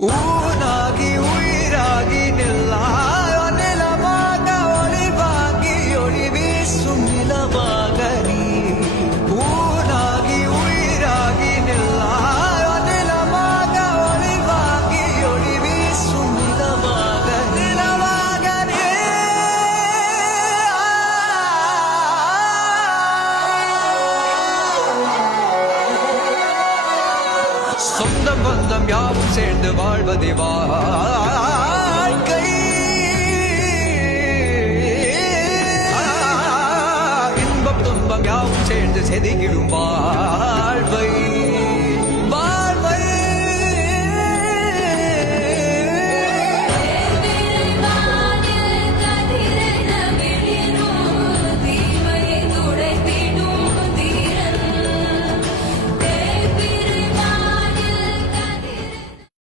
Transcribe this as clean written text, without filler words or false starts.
ஊனாகி உயிராகி நில்லாயோ நிலமாக ஒளி வாங்கி ஒளி வீசும் நிலமாக நீ ஊனாகி உயிராகி நில்லாயோ நிலமாக ஒளி வாங்கி ஒளி வீசும் நிலமாக நீ சொந்தம் பந்தம் யாவும் சேர்ந்து வாழ்வதே வாழ்க்கை இன்பம் துன்பம் யாவும் சேர்ந்து செதுக்கிடும் வாழ்வை